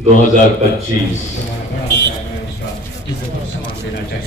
2025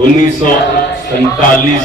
1947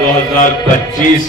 2025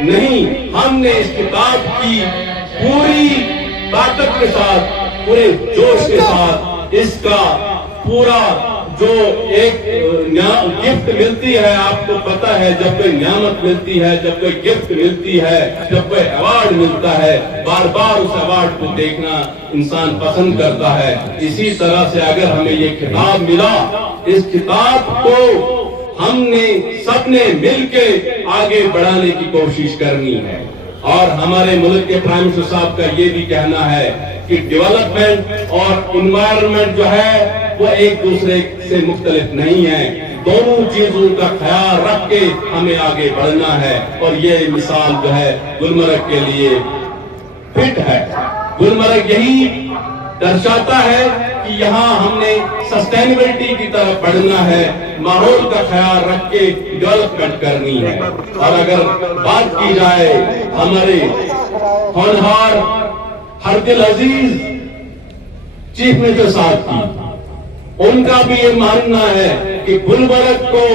نہیں، ہم نے اس کتاب کی پوری طاقت کے ساتھ، پورے جوش کے ساتھ اس کا پورا جو ایک گفٹ ملتی ہے، آپ کو پتا ہے جب کوئی نعمت ملتی ہے، جب کوئی گفٹ ملتی ہے، جب کوئی ایوارڈ ملتا ہے، بار بار اس ایوارڈ کو دیکھنا انسان پسند کرتا ہے۔ اسی طرح سے اگر ہمیں یہ کتاب ملا، اس کتاب کو ہم نے سب نے مل کے آگے بڑھانے کی کوشش کرنی ہے۔ اور ہمارے ملک کے پرائم منسٹر صاحب کا یہ بھی کہنا ہے کہ ڈیولپمنٹ اور انوائرمنٹ جو ہے وہ ایک دوسرے سے مختلف نہیں ہے، دونوں چیزوں کا خیال رکھ کے ہمیں آگے بڑھنا ہے۔ اور یہ مثال جو ہے گلمرگ کے لیے فٹ ہے۔ گلمرگ یہی درشاتا ہے کہ یہاں ہم نے سسٹینیبلٹی کی طرف بڑھنا ہے، ماحول کا خیال رکھ کے ڈیولپمنٹ کرنی ہے۔ اور اگر بات کی جائے ہمارے ہونہار ہر دل عزیز چیف منسٹر صاحب کی، ان کا بھی یہ ماننا ہے کہ گلمرگ کو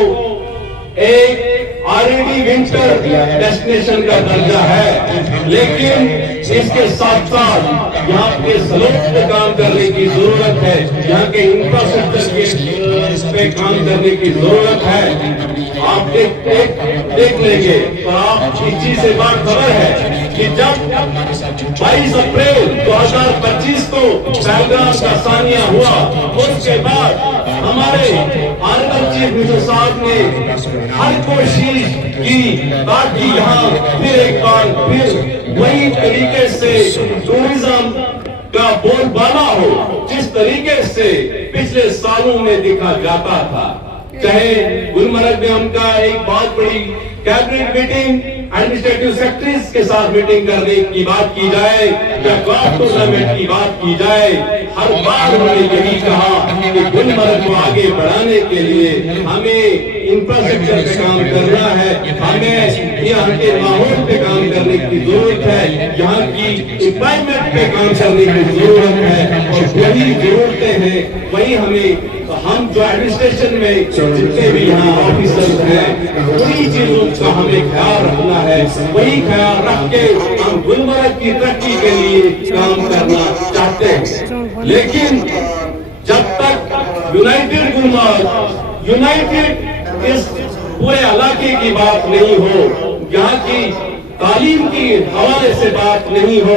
ایک آلریڈی ونٹر ڈیسٹینیشن کا درجہ ہے، لیکن اس کے ساتھ ساتھ یہاں کے سلوک پہ کام کرنے کی ضرورت ہے، یہاں کے انفراسٹرکچر پہ کام کرنے کی ضرورت ہے۔ آپ دیکھ لیں گے اور آپ اس چیز سے بات خبر ہے کہ جب 22 اپریل 2025 کو پہلگام کا ثانیہ ہوا، اس کے بعد ہمارے آنربل چیف منسٹر صاحب نے ہر کوشش کی تاکہ یہاں پھر ایک بار پھر وہی طریقے سے ٹورزم کا بول بالا ہو جس طریقے سے پچھلے سالوں میں دیکھا جاتا تھا۔ چاہے گلمرگ میں ان کا ایک بہت بڑی کیبنٹ میٹنگ ایڈمنسٹریٹو سیکرٹریز کے ساتھ میٹنگ کرنے کی بات کی جائے یا گولف ٹورنامنٹ کی بات کی جائے، ہر بار انہوں نے یہی کہا کہ گلمرگ کو آگے بڑھانے کے لیے ہمیں انفراسٹرکچر پہ کام کرنا ہے، ہمیں یہاں کے ماحول پہ کام کرنے کی ضرورت ہے، یہاں کی امپلائمنٹ پہ کام کرنے کی ضرورت ہے۔ اور وہی ضرورتیں ہیں، وہی ہم جو ایڈمنسٹریشن میں جتنے بھی یہاں آفیسرز ہیں، وہی چیزوں کا ہمیں خیال رکھنا ہے، وہی خیال رکھ کے ہم گلمرگ کی ترقی کے لیے کام کرنا چاہتے ہیں۔ لیکن جب تک یونائٹڈ گلمرگ، یونائٹڈ اس پورے علاقے کی بات نہیں ہو، یہاں کی تعلیم کی حوالے سے بات نہیں ہو،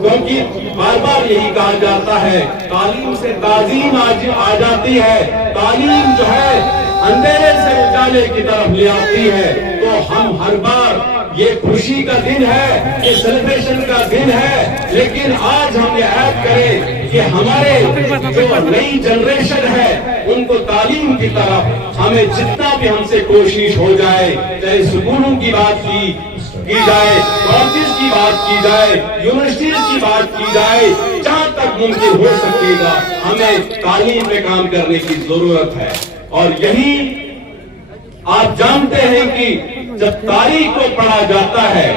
کیونکہ بار بار یہی کہا جاتا ہے تعلیم سے تعظیم آ جاتی ہے، تعلیم جو ہے اندھیرے سے اجالے کی طرف لے آتی ہے۔ تو ہم ہر بار یہ خوشی کا دن ہے، یہ سیلیبریشن کا دن ہے، لیکن آج ہم یہ عہد کریں کہ ہمارے جو نئی جنریشن ہے ان کو تعلیم کی طرف ہمیں جتنا بھی ہم سے کوشش ہو جائے، چاہے سکولوں کی بات کی جائے، کالجز کی بات کی جائے، یونیورسٹیز کی بات کی جائے، جہاں تک ممکن ہو سکے گا ہمیں تعلیم پہ کام کرنے کی ضرورت ہے۔ اور یہی آپ جانتے ہیں کہ جب تاریخ کو پڑھا جاتا ہے،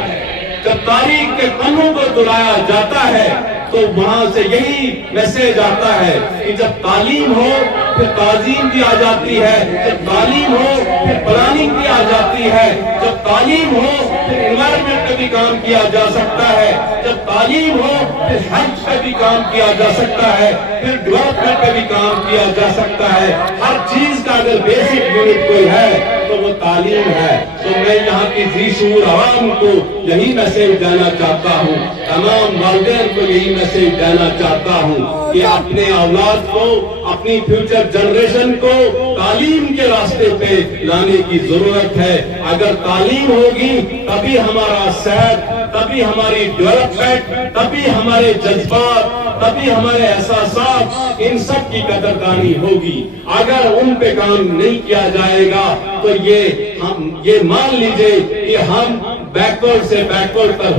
جب تاریخ کے پنوں کو دہرایا جاتا ہے، تو وہاں سے یہی میسج آتا ہے کہ جب تعلیم ہو پھر تعظیم بھی آ جاتی ہے، جب تعلیم ہو پھر پلاننگ بھی آ جاتی ہے، جب تعلیم ہو پھر انوائرمنٹ پہ بھی کام کیا جا سکتا ہے، جب تعلیم ہو پھر ہیلتھ پہ بھی کام کیا جا سکتا ہے، پھر ڈیولپمنٹ پہ بھی کام کیا جا سکتا ہے۔ ہر چیز کا اگر بیسک یونٹ کوئی ہے تو وہ تعلیم ہے۔ تو میں یہاں کی ذی شعور عوام کو یہی میسج دینا چاہتا ہوں، تمام والدین کو یہی میسج دینا چاہتا ہوں کہ اپنے اولاد کو، اپنی فیوچر جنریشن کو تعلیم کے راستے پہ لانے کی ضرورت ہے۔ اگر تعلیم ہوگی تبھی ہمارا صحت، تبھی ہماری ڈیولپمنٹ، تبھی ہمارے جذبات، تبھی ہمارے احساسات، ان سب کی قدردانی ہوگی۔ اگر ان پہ کام نہیں کیا جائے گا تو یہ مان لیجئے کہ ہم بیکورڈ سے بیکورڈ پر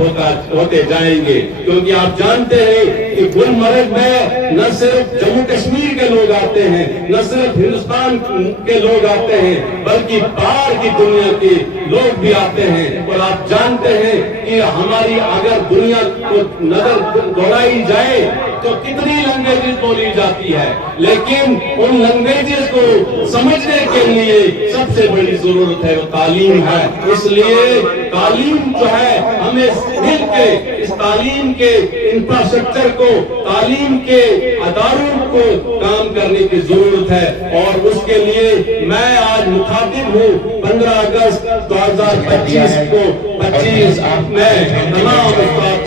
ہوتے جائیں گے، کیونکہ آپ جانتے ہیں کہ گلمرگ میں نہ صرف جموں کشمیر کے لوگ آتے ہیں، نہ صرف ہندوستان کے لوگ آتے ہیں، بلکہ باہر کی دنیا کے لوگ بھی آتے ہیں۔ اور آپ جانتے ہیں کہ کہ ہماری اگر دنیا کو نظر دوڑائی جائے تو کتنی لینگویجز بولی جاتی ہے، لیکن ان لینگویجز کو سمجھنے کے لیے سب سے بڑی ضرورت ہے وہ تعلیم ہے۔ اس لیے تعلیم جو ہے ہمیں مل کے اس تعلیم کے انفراسٹرکچر کو، تعلیم کے اداروں کو کام کرنے کی ضرورت ہے، اور اس کے لیے میں آج مخاطب ہوں 15 اگست 2025 کو 25 میں تمام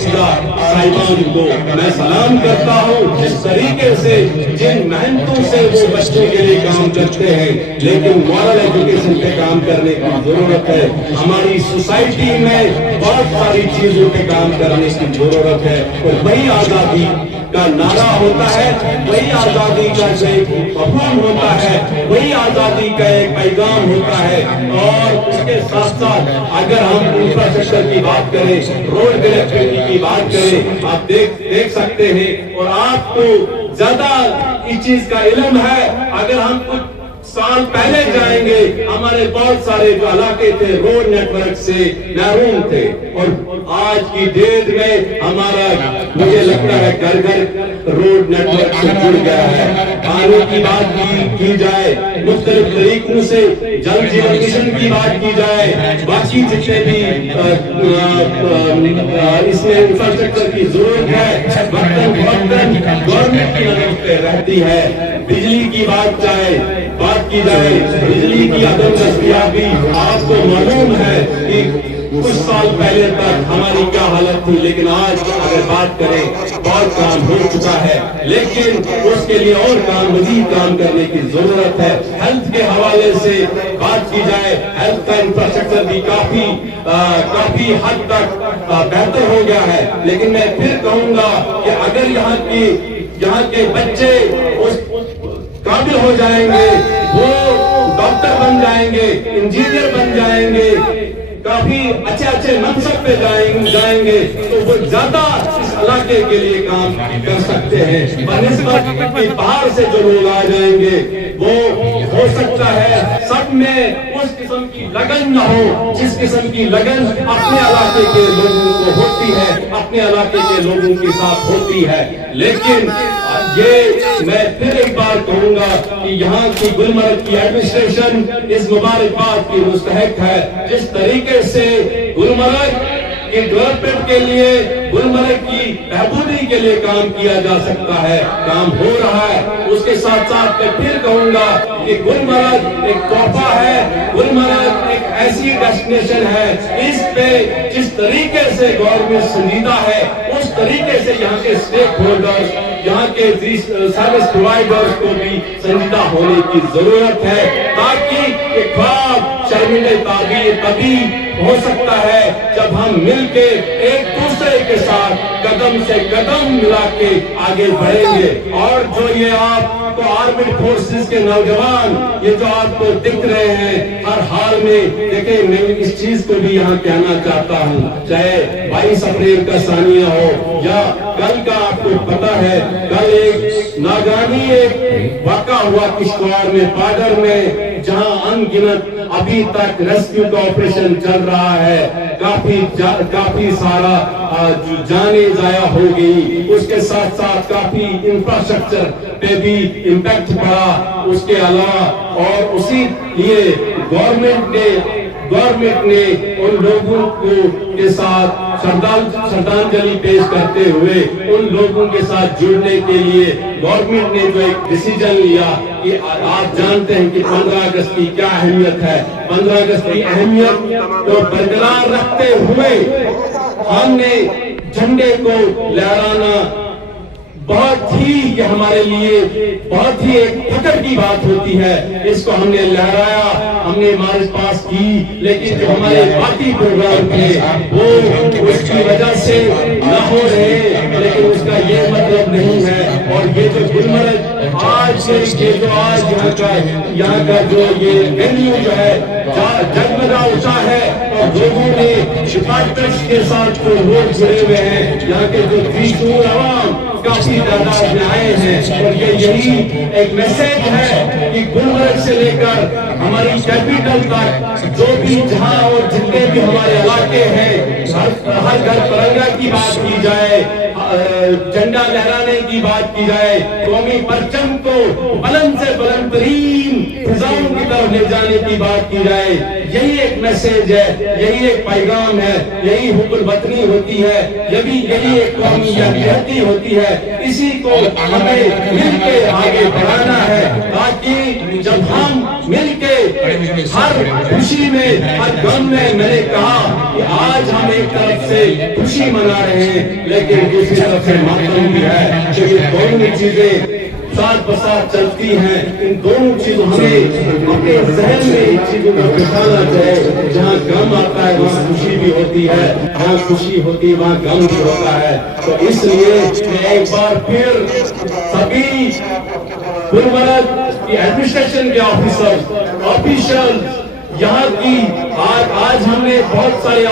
صاحبان کو میں سلام کرتا ہوں۔ جس طریقے سے جن محنتوں سے وہ بچوں کے لیے کام کرتے ہیں، لیکن مورل ایجوکیشن پہ کام کرنے کی ضرورت ہے۔ ہماری سوسائٹی میں بہت ساری چیزوں پہ کام کرنے کی ضرورت ہے، اور وہی آزادی کا نعرہ ہوتا ہے، وہی آزادی کا ایک مفہوم ہوتا ہے، وہی آزادی کا ایک پیغام ہوتا ہے۔ اور اس کے ساتھ ساتھ اگر ہم انفراسٹرکچر کی بات کریں، روڈ کنیکٹیوٹی کی بات کریں، آپ دیکھ سکتے ہیں، اور آپ کو زیادہ اس چیز کا علم ہے، اگر ہم کچھ سال پہلے جائیں گے، ہمارے بہت سارے جو علاقے تھے روڈ نیٹ ورک سے محروم تھے، اور آج کی ڈیٹ میں ہمارا مجھے لگتا ہے گھر گھر روڈ نیٹ ورک سے جڑ گیا ہے۔ پانی کی بات کی جائے، مختلف طریقوں سے جل جیون مشن کی بات کی جائے، باقی جتنے بھی اس میں انفراسٹرکچر کی ضرورت ہے وقتاً فوقتاً گورنمنٹ کی نظر پہ رہتی ہے۔ بجلی کی بات کی جائے، بجلی کی عدم دستیابی آپ کو معلوم ہے کہ کچھ سال پہلے تک ہماری کیا حالت تھی، لیکن آج اگر بات کریں بہت کام ہو چکا ہے، لیکن اس کے لیے اور مزید کام کرنے کی ضرورت ہے۔ ہیلتھ کے حوالے سے بات کی جائے، ہیلتھ کا انفراسٹرکچر بھی کافی حد تک بہتر ہو گیا ہے، لیکن میں پھر کہوں گا کہ اگر یہاں کے بچے اس قابل ہو جائیں گے، وہ ڈاکٹر بن جائیں گے، انجینئر بن جائیں گے، کافی اچھے منصب پہ جائیں گے، تو وہ زیادہ اس علاقے کے لیے کام کر سکتے ہیں۔ بنسبت کہ باہر سے جو لوگ آ جائیں گے، وہ ہو سکتا ہے سب میں اس قسم کی لگن نہ ہو جس قسم کی لگن اپنے علاقے کے لوگوں کو ہوتی ہے، اپنے علاقے کے لوگوں کے ساتھ ہوتی ہے۔ لیکن یہ میں پھر ایک بار کہوں گا کہ یہاں کی گلمرگ کی ایڈمنسٹریشن اس مبارکباد کی مستحق ہے۔ جس طریقے سے گلمرگ کی ڈیولپمنٹ کے لیے، گلمرگ کی بہبودی کے لیے کام کیا جا سکتا ہے، کام ہو رہا ہے۔ اس کے ساتھ ساتھ میں پھر کہوں گا کہ گلمرگ ایک تحفہ ہے، گلمرگ ایک ایسی ڈیسٹینیشن ہے، اس پہ جس طریقے سے گورنمنٹ سنجیدہ ہے، اس طریقے سے یہاں کے اسٹیک ہولڈرز، یہاں کے سروس پرووائڈرز کو بھی سنجیدہ ہونے کی ضرورت ہے، تاکہ یہ خواب شرمندہ تعبیر تبھی ہو سکتا ہے جب ہم مل کے ایک دوسرے کے ساتھ قدم سے قدم ملا کے آگے بڑھیں گے۔ اور جو یہ آپ کو آرمڈ فورسز کے نوجوان یہ جو آپ کو دکھ رہے ہیں ہر حال میں، دیکھیں میں اس چیز کو بھی یہاں کہنا چاہتا ہوں، چاہے 22 اپریل کا ثانیہ ہو یا کل کا، آپ کو پتا ہے کل ایک ناگہانی ایک واقعہ ہوا کشتواڑ میں، پاڈر میں، جہاں ان گنت ابھی تک ریسکیو کا آپریشن چل رہا ہے، کافی سارا جانیں ضائع ہو گئی، اس کے ساتھ ساتھ کافی انفراسٹرکچر پہ بھی امپیکٹ پڑا اس کے علاوہ، اور اسی لیے گورنمنٹ نے ان لوگوں کے ساتھ شردانجلی پیش کرتے ہوئے ان لوگوں کے ساتھ جڑنے کے لیے گورنمنٹ نے جو ایک ڈیسیجن لیا کہ آپ جانتے ہیں کہ 15 اگست کی کیا اہمیت ہے، 15 اگست کی اہمیت کو برقرار رکھتے ہوئے ہم نے جھنڈے کو لہرانا بہت ہی یہ ہمارے لیے بہت ہی ایک فخر کی بات ہوتی ہے، اس کو ہم نے لہرایا، ہم نے مارچ پاس کی، لیکن جو ہمارے باقی پروگرام تھے وہ اس کی وجہ سے نہ ہو رہے، لیکن اس کا یہ مطلب نہیں ہے۔ اور یہ جو گلمرگ آج یہاں کا جو یہ وینیو جو ہے جگمگا اٹھا ہے، اور لوگوں نے ڈپارٹمنٹس کے ساتھ جو لوگ جڑے ہوئے ہیں، یہاں کے جو بیشتر عوام کافی تعداد میں آئے ہیں، اور یہ یہی ایک میسج ہے کہ گلمرگ سے لے کر ہماری کیپٹل تک جو بھی جہاں اور جتنے بھی ہمارے علاقے ہیں، ہر کی بات کی جائے، جھنڈا لہرانے کی بات کی جائے، قومی پرچم کو بلند سے بلند ترین فضاؤں کی طرف لے جانے کی بات کی جائے، یہی ایک میسج ہے، یہی ایک پیغام ہے، یہی حب الوطنی ہوتی ہے، یہی ایک قومی یکجہتی ہوتی ہے۔ اسی کو ہمیں مل کے آگے بڑھانا ہے، تاکہ جب ہم مل کے ہر خوشی میں ہر غم میں، میں نے کہا کہ آج ہم ایک طرف سے خوشی منا رہے ہیں لیکن دوسری طرف سے ماتم بھی ہے، کہ یہ دونوں چیزیں ساتھ بساتھ چلتی ہیں۔ ان دونوں چیزوں ہمیں اپنے ذہن میں ان چیزوں کو بٹھانا چاہیے، جہاں غم آتا ہے وہاں خوشی بھی ہوتی ہے، جہاں خوشی ہوتی ہے وہاں غم بھی ہوتا ہے۔ تو اس لیے میں ایک بار پھر سبھی گلبرگ کی ایڈمنسٹریشن کے آفیشل یہاں کی آج ہم نے بہت سارے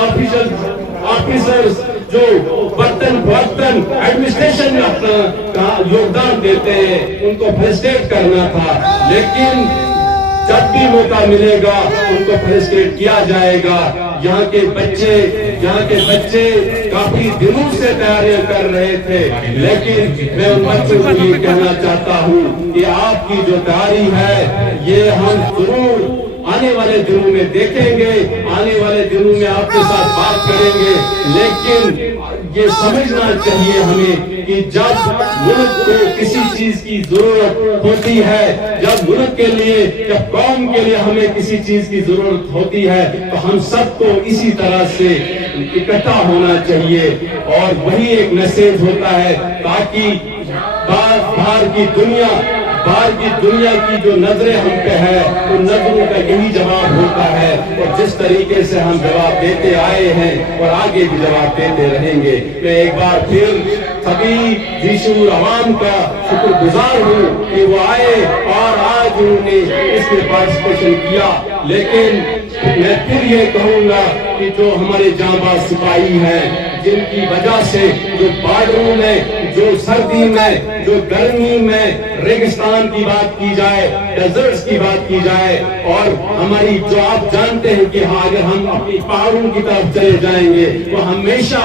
آفیسرز جو برتن ایڈمنسٹریشن میں اپنا یوگدان دیتے ہیں، ان کو فیلسٹیٹ کرنا تھا، لیکن جب بھی موقع ملے گا ان کو فیلسٹیٹ کیا جائے گا۔ یہاں کے بچے کافی دنوں سے تیاریاں کر رہے تھے، لیکن میں ان بچوں کو یہ کہنا چاہتا ہوں کہ آپ کی جو تیاری ہے یہ ہم ضرور آنے والے دنوں میں دیکھیں گے، آنے والے دنوں میں آپ کے ساتھ بات کریں گے، لیکن یہ سمجھنا چاہیے ہمیں کہ جب ملک کو کسی چیز کی ضرورت ہوتی ہے، جب ملک کے لیے، جب قوم کے لیے ہمیں کسی چیز کی ضرورت ہوتی ہے تو ہم سب کو اسی طرح سے اکٹھا ہونا چاہیے، اور وہی ایک میسج ہوتا ہے، تاکہ باہر کی دنیا کی جو نظریں ہم پہ ہے ان نظروں کا یہی جواب ہوتا ہے، اور جس طریقے سے ہم جواب دیتے آئے ہیں اور آگے بھی جواب دیتے رہیں گے۔ میں ایک بار پھر سبھی ذی شعور عوام کا شکر گزار ہوں کہ وہ آئے اور آج انہوں نے اس میں پارٹیسپیشن کیا، لیکن میں پھر یہ کہوں گا کہ جو ہمارے جانباز سپاہی ہیں، جن کی وجہ سے جو بارڈروں میں، جو سردی میں، جو گرمی میں، ریگستان کی بات کی جائے، ڈیزرٹس کی بات کی جائے، اور ہماری جو آپ جانتے ہیں کہ اگر ہم اپنی پہاڑوں کی طرف چلے جائیں گے وہ ہمیشہ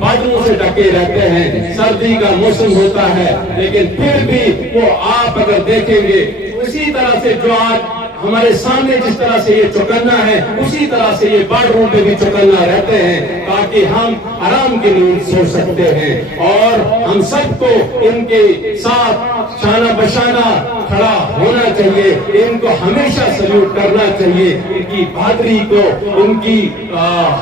بادلوں سے ڈھکے رہتے ہیں، سردی کا موسم ہوتا ہے، لیکن پھر بھی وہ آپ اگر دیکھیں گے اسی طرح سے جو آج ہمارے سامنے جس طرح سے یہ چوکنا ہے اسی طرح سے یہ بارڈروں پہ بھی چوکنا رہتے ہیں، تاکہ ہم آرام کی نیند سو سکتے ہیں، اور ہم سب کو ان کے ساتھ شانہ بشانہ کھڑا ہونا چاہیے، ان کو ہمیشہ سلوٹ کرنا چاہیے، ان کی بہادری کو، ان کی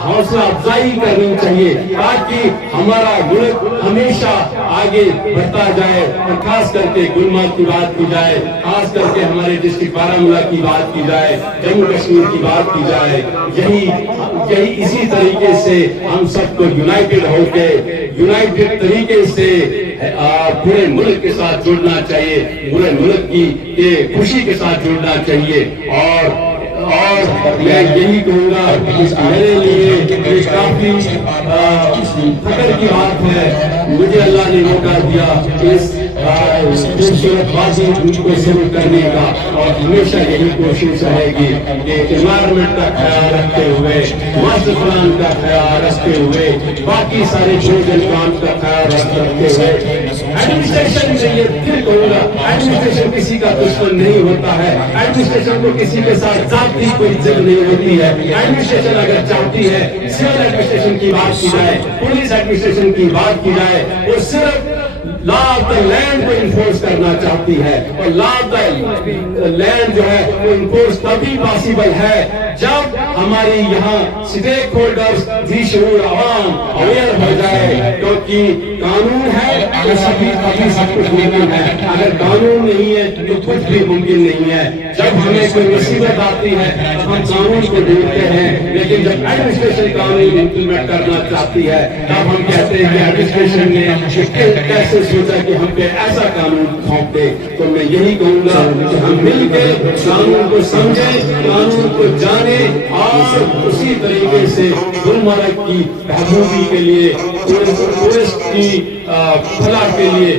حوصلہ افزائی کرنی چاہیے، تاکہ ہمارا ملک ہمیشہ آگے بڑھتا جائے، اور خاص کر کے گلمرگ کی بات کی جائے، خاص کر کے ہمارے ڈسٹرکٹ بارہمولہ کی بات کی جائے، جموں کشمیر کی بات کی جائے، یہی اسی طریقے سے ہم سب کو یونائٹڈ ہو کے، یونائٹڈ طریقے سے پورے ملک کے ساتھ جڑنا چاہیے، پورے ملک کی خوشی کے ساتھ جڑنا چاہیے، اور میں یہی کہوں گا میرے لیے یہ کافی فخر کی بات ہے، مجھے اللہ نے موقع دیا اس خوبصورت وادی کو شروع کرنے کا، اور ہمیشہ یہی کوشش رہے گی کہ انوائرمنٹ کا خیال رکھتے ہوئے، ماسٹر پلان کا خیال رکھتے ہوئے، باقی سارے پروجیکٹ کام کا خیال رکھتے ہوئے، ایڈمنسٹریشن میں یہ پھر کہوں گا، ایڈمنسٹریشن کسی کا دشمن نہیں ہوتا ہے، ایڈمنسٹریشن کو کسی کے ساتھ ذاتی کوئی ضد نہیں ہوتی ہے، ایڈمنسٹریشن اگر چاہتی ہے، سول ایڈمنسٹریشن کی بات کی جائے، پولیس ایڈمنسٹریشن کی بات کی جائے، وہ صرف لا آف دا لینڈ کو انفورس کرنا چاہتی ہے، اور لا آف دا لینڈ جو ہے وہ انفورس تبھی پاسبل ہے جب ہماری یہاں اسٹیک ہولڈرز، ذی شعور عوام اویئر ہو جائے، کیونکہ قانون ہے تو سب کچھ ممکن ہے، اگر قانون نہیں ہے تو کچھ بھی ممکن نہیں ہے۔ جب ہمیں کوئی مصیبت آتی ہے ہم قانون کو ڈھونڈتے ہیں، لیکن جب ایڈمنسٹریشن قانون امپلیمنٹ کرنا چاہتی ہے تب ہم کہتے ہیں کہ ایڈمنسٹریشن نے کیسے سوچا کہ ہم پہ ایسا قانون تھوپ دے۔ تو میں یہی کہوں گا کہ ہم مل کے قانون کو سمجھیں، قانون کو جانیں، اور اسی طریقے سے گلمرگ کی بہبودی کے لیے، ٹورسٹ کی فلاح کے لیے